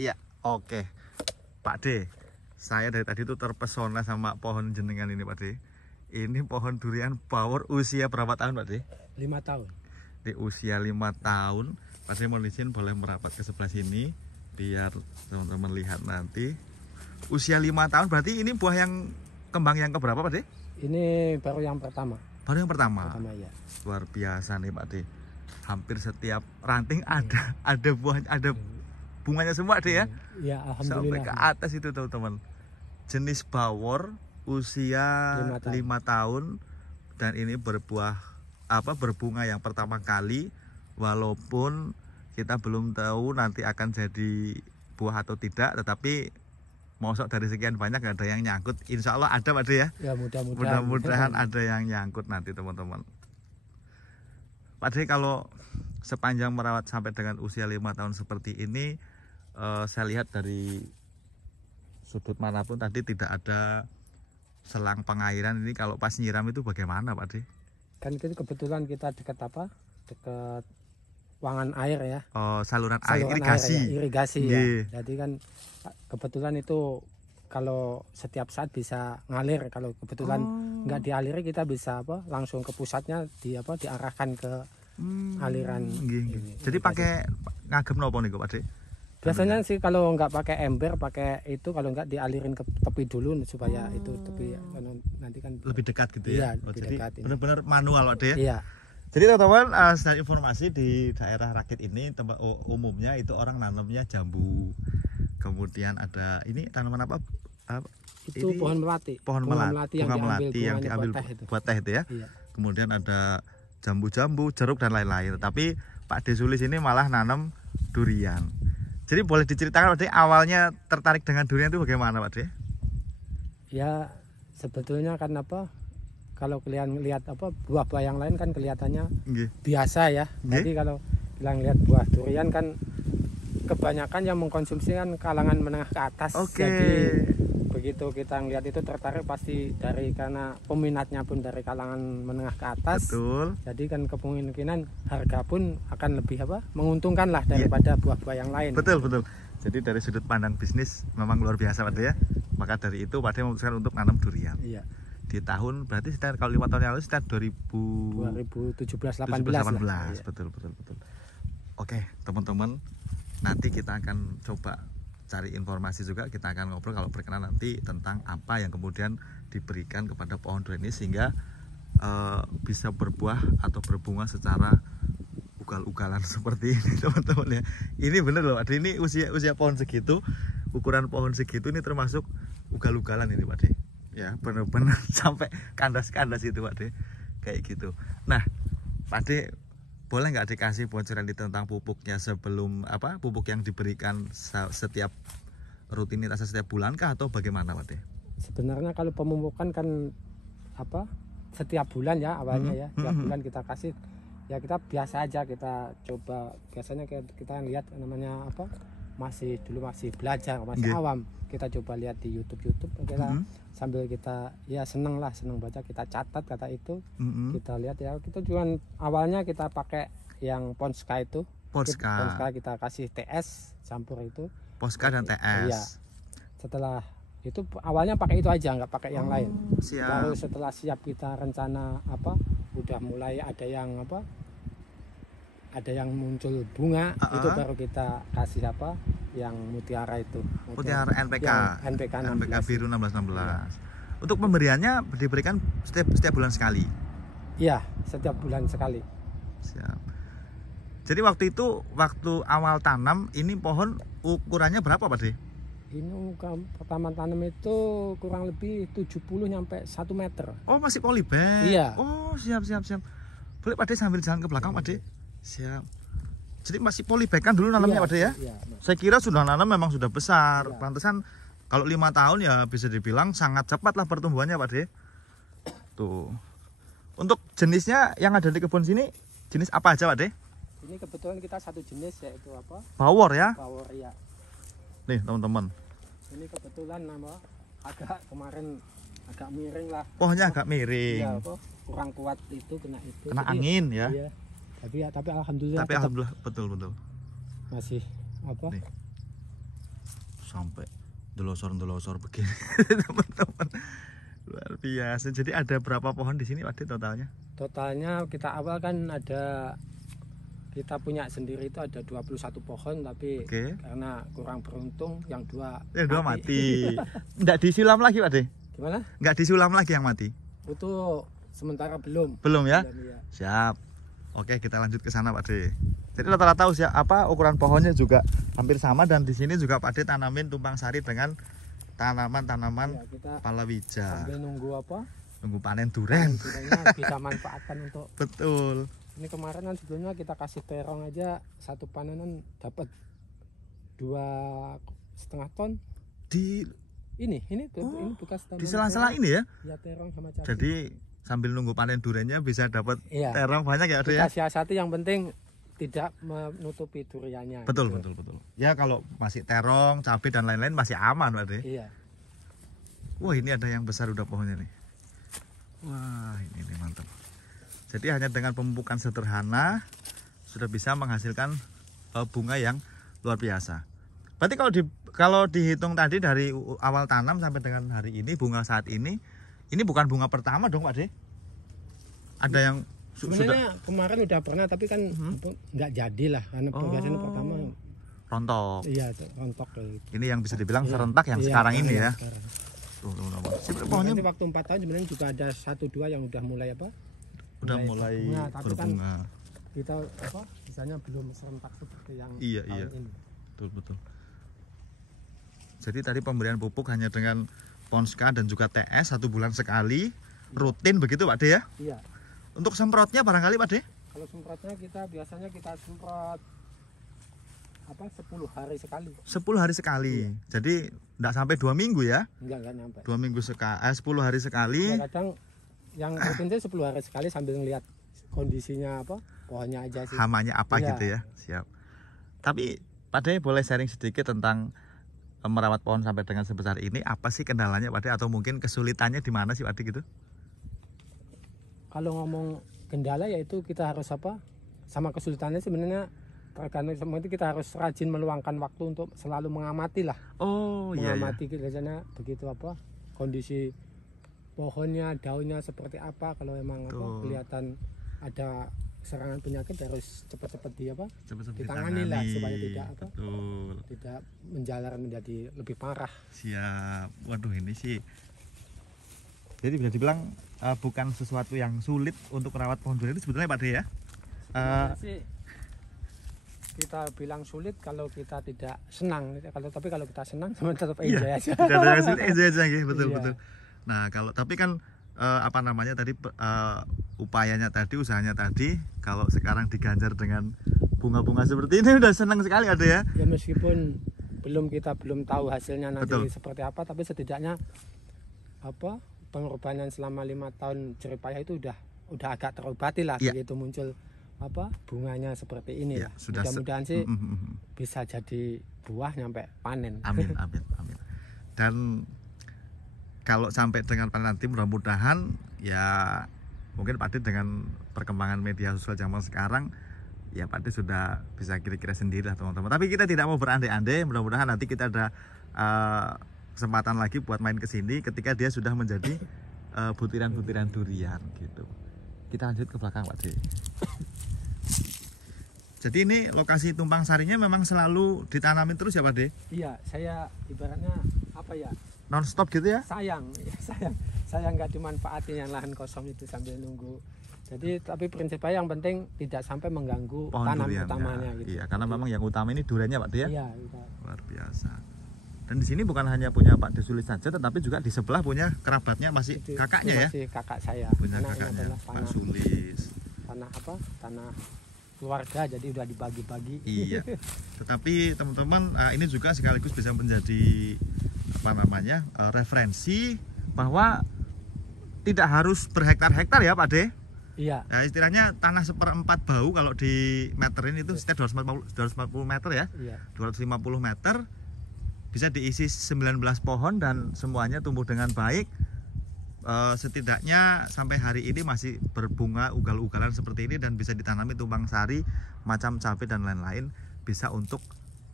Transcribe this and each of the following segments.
Iya, oke. Pak D, saya dari tadi tuh terpesona sama pohon jenengan ini Pak D. Ini pohon durian bawor usia berapa tahun Pak D? 5 tahun. Di usia 5 tahun. Pak D mohon izin boleh merapat ke sebelah sini biar teman-teman lihat nanti. Usia 5 tahun berarti ini buah yang kembang yang keberapa Pak D? Ini baru yang pertama. Baru yang pertama. Ya. Luar biasa nih Pak D. Hampir setiap ranting ada buah, ada bunganya semua deh ya. Ya, Sampai alhamdulillah. ke atas itu teman-teman. Jenis bawor usia 5 tahun dan ini berbunga yang pertama kali, walaupun kita belum tahu nanti akan jadi buah atau tidak, tetapi mosok dari sekian banyak ada yang nyangkut. Insya Allah ada Pak D ya. Ya, Mudah-mudahan ada yang nyangkut nanti teman-teman. Pak D, kalau sepanjang merawat sampai dengan usia 5 tahun seperti ini, saya lihat dari sudut manapun tadi tidak ada selang pengairan. Ini kalau pas nyiram itu bagaimana Pak D? Kan itu kebetulan kita dekat dekat wangan air ya. Oh, saluran air irigasi. Air, ya. Irigasi ya. Jadi kan kebetulan itu kalau setiap saat bisa ngalir. Kalau kebetulan nggak dialiri, kita bisa langsung ke pusatnya, diarahkan ke aliran. Ini. Jadi pakai ngagem nopo nih Pak D? Biasanya sih kalau nggak pakai ember, pakai itu, kalau nggak dialirin ke tepi dulu supaya itu tepi nanti kan lebih dekat gitu ya. Iya, jadi dekat benar-benar manual Pak D ya. Iya. Jadi teman-teman, secara informasi di daerah Rakit ini tempat umumnya itu orang nanamnya jambu. Kemudian ada ini tanaman apa? Itu ini, pohon melati. Pohon melati yang diambil buat teh itu ya. Iya. Kemudian ada jambu-jambu, jeruk dan lain-lain. Tapi Pak D Sulis ini malah nanam durian. Jadi boleh diceritakan Pak D, awalnya tertarik dengan durian itu bagaimana Pak D? Ya sebetulnya kan kalau kalian lihat buah-buah yang lain kan kelihatannya biasa ya. Jadi kalau kalian lihat buah durian kan kebanyakan yang mengkonsumsi kan kalangan menengah ke atas. Jadi begitu kita ngelihat itu tertarik pasti karena peminatnya pun dari kalangan menengah ke atas. Betul. Jadi kan kemungkinan harga pun akan lebih menguntungkan lah daripada buah-buah yang lain. Betul. Jadi dari sudut pandang bisnis memang luar biasa Pak D ya. Maka dari itu Pak D memutuskan untuk nanam durian. Iya. Di tahun berarti sekitar kalau 5 tahun yang lalu sekitar 2017-18. Betul. Oke teman-teman, nanti kita akan coba cari informasi juga, kita akan ngobrol kalau berkenan nanti tentang apa yang kemudian diberikan kepada pohon durian ini sehingga bisa berbuah atau berbunga secara ugal-ugalan seperti ini teman-teman ya. Ini bener loh Pak D, ini usia pohon segitu, ukuran pohon segitu ini termasuk ugal-ugalan ini Pak D ya, bener-bener sampai kandas-kandas itu Pak D kayak gitu. Nah Pak D, boleh nggak dikasih bocoran tentang pupuknya sebelum pupuk yang diberikan setiap rutinitasnya setiap bulan kah atau bagaimana Pak D? Sebenarnya kalau pemupukan kan setiap bulan ya awalnya ya, setiap bulan kita kasih ya, kita biasa aja, kita coba. Biasanya kita lihat namanya masih belajar, masih awam, kita coba lihat di YouTube kita sambil kita ya seneng baca, kita catat kata itu, kita lihat ya, kita juga awalnya kita pakai yang Ponska itu. Ponska kita kasih TS campur itu. Ponska dan TS. Iya. Setelah itu awalnya pakai itu aja, nggak pakai yang lain. Siap. Baru setelah siap kita rencana udah mulai ada yang muncul bunga, itu baru kita kasih yang mutiara itu. Mutiara NPK. NPK biru 1616. Ya. Untuk pemberiannya diberikan setiap bulan sekali. Iya, setiap bulan sekali. Siap. Jadi waktu awal tanam ini pohon ukurannya berapa Pak D? Ini pertama tanam itu kurang lebih 70 sampai 1 meter. Oh, masih polybag. Iya. Oh, siap. Boleh Pak D sambil jalan ke belakang Pak D? Siap. Jadi masih polybag kan dulu nanamnya Pak D ya? Iya. Saya kira sudah nanam memang sudah besar. Iya. Pantesan kalau 5 tahun ya bisa dibilang sangat cepat lah pertumbuhannya Pak D. Tuh. Untuk jenisnya yang ada di kebun sini jenis apa aja Pak D? Ini kebetulan kita satu jenis, yaitu bawor ya? Bawor ya. Nih teman-teman. Ini kebetulan kemarin agak miring lah. Pohonnya agak miring. Iya, kurang kuat itu kena angin ya. Iya. Tapi alhamdulillah. Tapi alhamdulillah betul. Masih Nih. sampai delosor begini teman-teman, luar biasa. Jadi ada berapa pohon di sini Pak De totalnya? Totalnya kita awal kan kita punya sendiri itu ada 21 pohon, tapi Oke. karena kurang beruntung yang dua mati. Nggak disulam lagi Pak De? Gimana? Nggak disulam lagi yang mati? Itu sementara belum. Belum ya? Belum, iya. Siap. Oke, kita lanjut ke sana Pak De. Jadi rata-rata usia ukuran pohonnya juga hampir sama, dan di sini juga Pak De tanamin tumpang sari dengan tanaman-tanaman Ya, kita palawija. sambil nunggu Nunggu panen duren. duriannya bisa manfaatkan untuk. Betul. Ini kemarin kan sebelumnya kita kasih terong aja, satu panenan dapat 2,5 ton. Di Ini tuh, ini bekas di sela-sela ini ya. Ya, terong sama cabai. Jadi sambil nunggu panen durennya bisa dapat Iya. terong banyak ya De ya. Kita siasati, yang penting tidak menutupi duriannya. Betul, gitu. betul. Ya kalau masih terong, cabai dan lain-lain masih aman Pak De. Iya. Wah, ini ada yang besar udah pohonnya nih. Wah, ini mantap. Jadi hanya dengan pemupukan sederhana sudah bisa menghasilkan bunga yang luar biasa. Berarti kalau dihitung tadi dari awal tanam sampai dengan hari ini, bunga saat ini bukan bunga pertama dong Pak De? Ada yang sebenarnya kemarin udah pernah, tapi kan nggak jadi lah karena pembiasaan pertama rontok. iya rontok kayak gitu. Ini yang bisa dibilang Iya. serentak yang Iya, sekarang ini ya. sekarang. Tuh, Pohonnya waktu 4 tahun sebenarnya juga ada 1-2 yang udah mulai udah mulai berbunga, tapi kan berbunga. kita misalnya belum serentak seperti yang Iya, tahun iya. ini. Betul. Jadi tadi pemberian pupuk hanya dengan Ponska dan juga TS 1 bulan sekali, rutin begitu Pak De ya. Iya. Untuk semprotnya barangkali Pak De? Kalau semprotnya biasanya kita semprot 10 hari sekali. 10 hari sekali. Jadi enggak sampai 2 minggu ya? Enggak nyampe. 2 minggu 10 hari sekali. Ya, kadang yang rutin itu 10 hari sekali sambil ngelihat kondisinya pohonnya aja sih. Hamanya apa Iya. gitu ya. Siap. Tapi Pak De boleh sharing sedikit tentang merawat pohon sampai dengan sebesar ini, apa sih kendalanya Pak De, atau mungkin kesulitannya di mana sih Pak De gitu? Kalau ngomong kendala yaitu kita harus sama kesulitannya sebenarnya tergantung, semua itu kita harus rajin meluangkan waktu untuk selalu mengamati lah. Oh iya. Mengamati biasanya begitu kondisi pohonnya, daunnya seperti apa. Kalau memang kelihatan ada serangan penyakit harus cepat-cepat Cepat-cepat ditangani lah supaya tidak Betul. tidak menjalar menjadi lebih parah. Siap. Waduh, ini sih jadi bisa dibilang bukan sesuatu yang sulit untuk merawat pohon durian itu sebetulnya Pak De ya. Sebenarnya sih kita bilang sulit kalau kita tidak senang. Tapi kalau kita senang tetap enjoy aja. Tidak ada yang sulit, enjoy aja gitu. Betul. Nah, tapi kan tadi upayanya tadi, usahanya tadi, kalau sekarang diganjar dengan bunga-bunga seperti ini udah senang sekali ada ya. Ya meskipun kita belum tahu hasilnya nanti seperti apa, tapi setidaknya pengorbanan selama 5 tahun jerih payah itu udah agak terobati lah. Begitu muncul bunganya seperti ini. Mudah-mudahan sih bisa jadi buah nyampe panen. Amin. Dan kalau sampai dengan panen nanti mudah-mudahan ya mungkin Pak De dengan perkembangan media sosial zaman sekarang ya Pak De sudah bisa kira-kira sendiri lah teman-teman. Tapi kita tidak mau berandai-andai, mudah-mudahan nanti kita ada kesempatan lagi buat main ke sini ketika dia sudah menjadi butiran-butiran durian gitu. Kita lanjut ke belakang Pak De. Jadi ini lokasi tumpang sarinya memang selalu ditanamin terus ya Pak De? Iya, saya ibaratnya Non-stop gitu ya? Sayang nggak dimanfaatin yang lahan kosong itu sambil nunggu. Jadi tapi prinsipnya yang penting tidak sampai mengganggu pohon tanam durian, utamanya ya. gitu. Iya, karena memang yang utama ini duriannya Pak De ya? Iya, luar biasa. Dan di sini bukan hanya punya Pak De Sulis saja, tetapi juga di sebelah punya kerabatnya masih kakaknya ya? Masih kakak saya. Punya kakaknya Pak Sulis. Tanah keluarga, jadi udah dibagi-bagi. Iya. Tetapi teman-teman ini juga sekaligus bisa menjadi referensi bahwa tidak harus berhektar-hektar ya Pak De. Iya. Nah, istilahnya tanah 1/4 bau kalau di meterin itu setiap 240 meter ya. Iya. 250 meter bisa diisi 19 pohon dan semuanya tumbuh dengan baik. Setidaknya sampai hari ini masih berbunga ugal-ugalan seperti ini dan bisa ditanami tumpang sari, macam cabai dan lain-lain, bisa untuk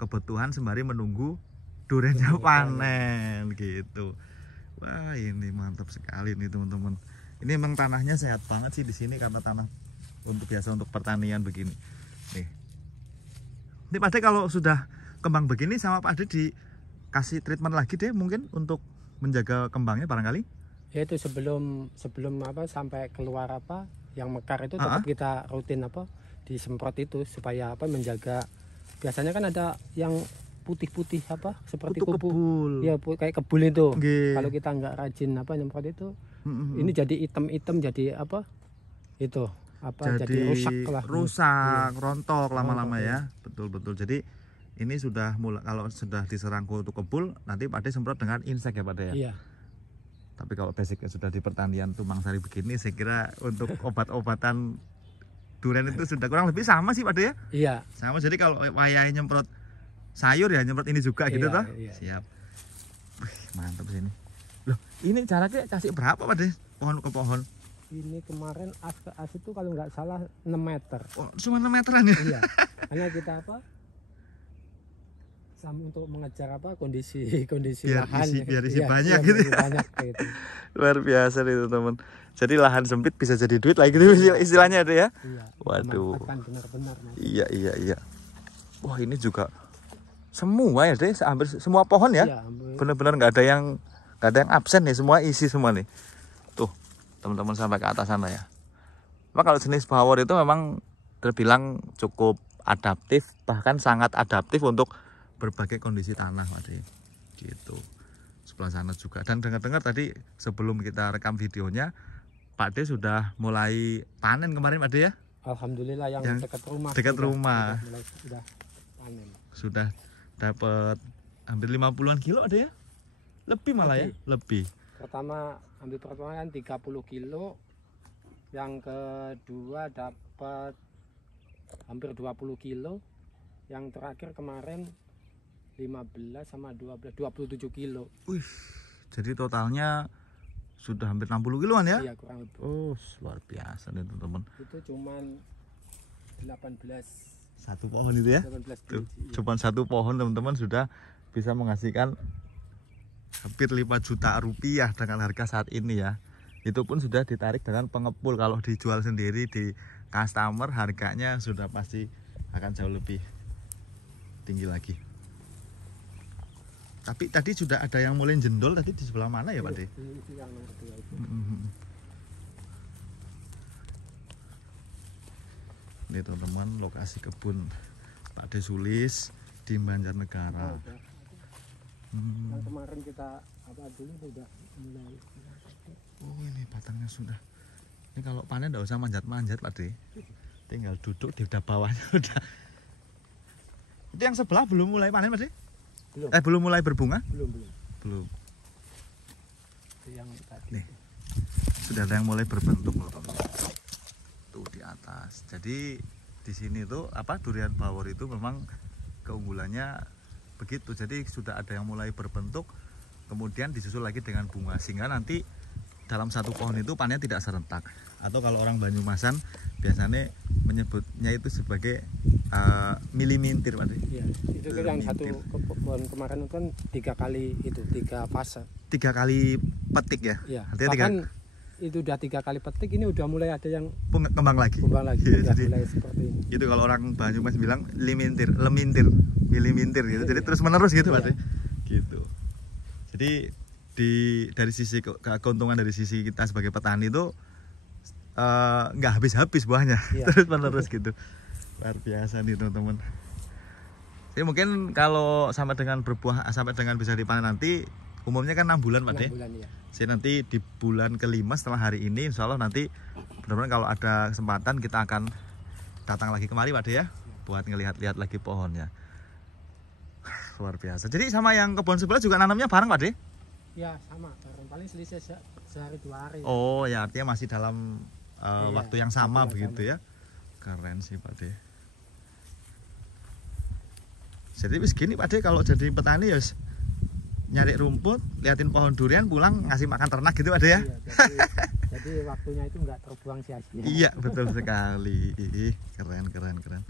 kebutuhan sembari menunggu duriannya panen gitu. Wah, ini mantap sekali nih teman-teman. Ini memang tanahnya sehat banget sih di sini karena tanah biasa untuk pertanian begini. Nih. Ini Pak Ade kalau sudah kembang begini sama Pak Ade dikasih treatment lagi deh mungkin untuk menjaga kembangnya barangkali. Ya itu sebelum apa sampai keluar apa yang mekar itu tetap kita rutin apa disemprot itu supaya apa menjaga. Biasanya kan ada yang putih-putih apa seperti kupu. Ya kayak kebul itu. Kalau kita nggak rajin apa nyemprot itu, ini jadi hitam-hitam jadi apa? Itu apa jadi rusak lah. Rusak, rontok lama-lama ya. Betul-betul. Jadi ini sudah mulai kalau sudah diserang kutu kebul, nanti Pak Ade semprot dengan insek ya Pak Ade ya. Iya. Tapi kalau basicnya sudah di pertanian Tumbang Sari begini, saya kira untuk obat-obatan durian itu sudah kurang lebih sama sih Pak Ade ya. Iya. Sama, jadi kalau wayai nyemprot sayur ya nyemprot ini juga gitu toh. Iya. Siap. Wih, mantap sini. Loh, ini jaraknya kasih berapa Pak Ade? Pohon ke pohon. Ini kemarin as ke as itu kalau nggak salah 6 meter. Oh, cuma 6 meteran ya? Iya. Hanya kita apa? Sama untuk mengejar apa kondisi lahan. Biar isi banyak gitu. Banyak gitu. Luar biasa nih teman-teman. Jadi lahan sempit bisa jadi duit lagi gitu istilahnya ada ya. Iya. Waduh. Benar-benar. Iya. Wah, ini juga semua ya deh, hampir semua pohon ya. Iya, benar-benar nggak ada yang absen nih, semua isi semua nih. Tuh, teman-teman sampai ke atas sana ya. Memang kalau jenis bawor itu memang terbilang cukup adaptif, bahkan sangat adaptif untuk berbagai kondisi tanah, Pak De. Gitu. Sebelah sana juga. Dan dengar-dengar tadi sebelum kita rekam videonya, Pak De sudah mulai panen kemarin, Pak De ya? Alhamdulillah yang dekat rumah. Dekat rumah. Sudah panen. Sudah dapat hampir 50-an kilo ada ya? Lebih malah ya? Lebih. Pertama kan 30 kilo. Yang kedua dapat hampir 20 kilo. Yang terakhir kemarin 15 sama 12 27 kilo. Wih, jadi totalnya sudah hampir 60 kiloan ya? Iya, kurang lebih. Oh, luar biasa nih teman-teman. Itu cuman 18 satu pohon itu ya? 18 tuh, biji, cuman satu pohon teman-teman sudah bisa menghasilkan hampir 5 juta rupiah dengan harga saat ini ya. Itu pun sudah ditarik dengan pengepul. Kalau dijual sendiri di customer harganya sudah pasti akan jauh lebih tinggi lagi. Tapi tadi sudah ada yang mulai jendol tadi di sebelah mana ya Pak De? Itu yang nomor 2 itu. Ini teman-teman lokasi kebun Pak De Sulis di Banjarnegara. Yang kemarin kita apa dulu sudah mulai. Oh, ini batangnya sudah. Ini kalau panen enggak usah manjat-manjat Pak De. Tinggal duduk di bawahnya udah. Itu yang sebelah belum mulai panen Pak De? Belum. Belum mulai berbunga? Belum. Yang tadi. Nih. Sudah ada yang mulai berbentuk loh teman-teman. Tuh di atas. Jadi di sini tuh apa durian bawor itu memang keunggulannya begitu. Jadi sudah ada yang mulai berbentuk, kemudian disusul lagi dengan bunga sehingga nanti dalam satu pohon itu panennya tidak serentak. Atau kalau orang Banyumasan biasanya menyebutnya itu sebagai milimintir Pak De. Iya, itu kan yang satu pohon kemarin kan 3 kali itu 3 fase. 3 kali petik ya? Iya. Artinya bahkan itu udah 3 kali petik, ini udah mulai ada yang kembang lagi. Ya, jadi mulai seperti ini. Itu kalau orang Banyumas bilang lemintir, milimintir gitu. Jadi terus menerus gitu Pak De. Gitu. Jadi dari sisi keuntungan dari sisi kita sebagai petani itu nggak habis-habis buahnya, terus menerus gitu. Luar biasa nih teman-teman. Jadi mungkin kalau sampai dengan berbuah, sampai dengan bisa dipanen nanti umumnya kan 6 bulan Pak De. 6 bulan, ya. Jadi nanti di bulan ke-5 setelah hari ini insya Allah nanti benar-benar kalau ada kesempatan kita akan datang lagi kemari Pak De ya, buat ngelihat-lihat lagi pohonnya. Luar biasa. Jadi sama yang kebun sebelah juga nanamnya bareng Pak De? Ya sama, paling selisih sehari 2 hari. Oh ya, artinya masih dalam waktu yang sama begitu ya. Keren sih Pak De. Jadi wis gini Pak De, kalau jadi petani ya nyari rumput, liatin pohon durian, pulang ngasih makan ternak gitu Pak De ya. Iya, jadi waktunya itu nggak terbuang sia-sia. Iya betul sekali. Keren.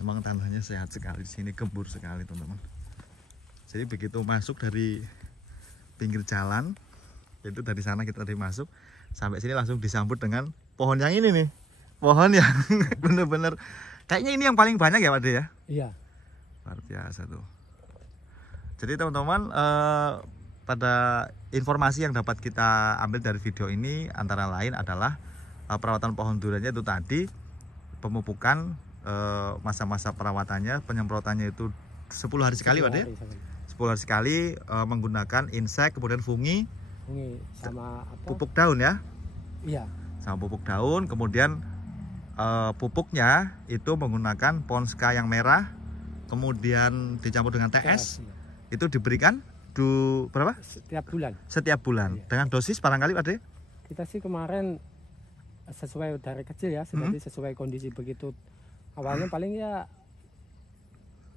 Emang tanahnya sehat sekali di sini, gembur sekali teman-teman. Jadi begitu masuk dari pinggir jalan, itu dari sana kita tadi masuk sampai sini langsung disambut dengan pohon yang ini nih, pohon yang bener-bener kayaknya ini yang paling banyak ya Pak De ya. Iya. Luar biasa tuh. Jadi teman-teman, pada informasi yang dapat kita ambil dari video ini antara lain adalah perawatan pohon duriannya itu tadi, pemupukan, masa-masa perawatannya, penyemprotannya itu 10 hari sekali Pak De. 10 hari sekali, menggunakan insek, kemudian fungi sama apa? pupuk daun ya. Iya. Sama pupuk daun, kemudian pupuknya itu menggunakan Ponska yang merah, kemudian dicampur dengan TS. Iya. Itu diberikan berapa? Setiap bulan. Setiap bulan. Iya. Dengan dosis barangkali Pak De? Kita sih kemarin sesuai dari kecil ya, sesuai kondisi begitu. Awalnya paling ya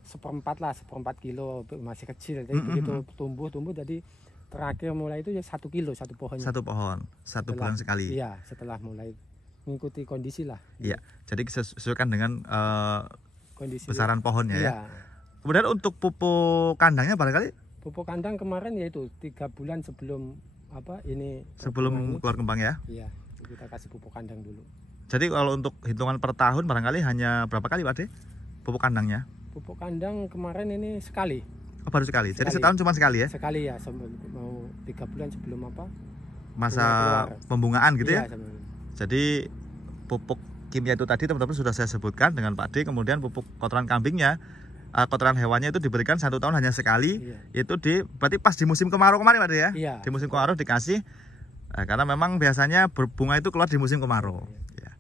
seperempat kilo, masih kecil. Jadi begitu tumbuh jadi terakhir mulai itu ya 1 kilo satu pohonnya. Satu pohon, satu bulan sekali. Iya, setelah mulai mengikuti kondisi lah. Iya, jadi sesuaikan dengan kondisi besaran pohonnya iya. ya. Kemudian untuk pupuk kandangnya barangkali? Pupuk kandang kemarin yaitu 3 bulan sebelum sebelum keluar kembang ya. Iya, kita kasih pupuk kandang dulu. Jadi kalau untuk hitungan per tahun barangkali hanya berapa kali Pak De pupuk kandangnya? Pupuk kandang kemarin ini sekali. Oh, baru sekali. Jadi setahun cuma sekali ya? Sekali ya, mau 3 bulan sebelum masa pembungaan gitu iya, ya. Jadi pupuk kimia itu tadi teman-teman sudah saya sebutkan dengan Pak De. Kemudian pupuk kotoran kambingnya, kotoran hewannya itu diberikan 1 tahun hanya sekali. Iya. Itu berarti pas di musim kemarau kemarin Pak De ya. Iya. Di musim kemarau dikasih, karena memang biasanya berbunga itu keluar di musim kemarau. Iya. Ya.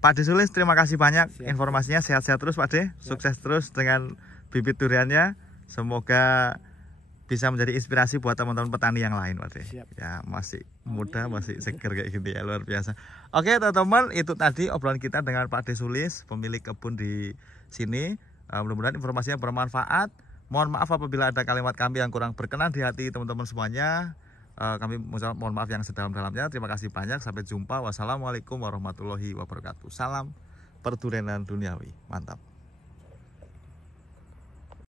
Pak De Sulis, terima kasih banyak. Siap. Informasinya, sehat-sehat terus Pak De. Sukses terus dengan bibit duriannya. Semoga bisa menjadi inspirasi buat teman-teman petani yang lain Pak De. Siap. Ya, masih muda, masih seger kayak gitu ya, luar biasa. Oke teman-teman, itu tadi obrolan kita dengan Pak De Sulis, pemilik kebun di sini. Mudah-mudahan informasinya bermanfaat. Mohon maaf apabila ada kalimat kami yang kurang berkenan di hati teman-teman semuanya. Kami mohon maaf yang sedalam-dalamnya. Terima kasih banyak, sampai jumpa. Wassalamualaikum warahmatullahi wabarakatuh. Salam perdurianan duniawi, mantap.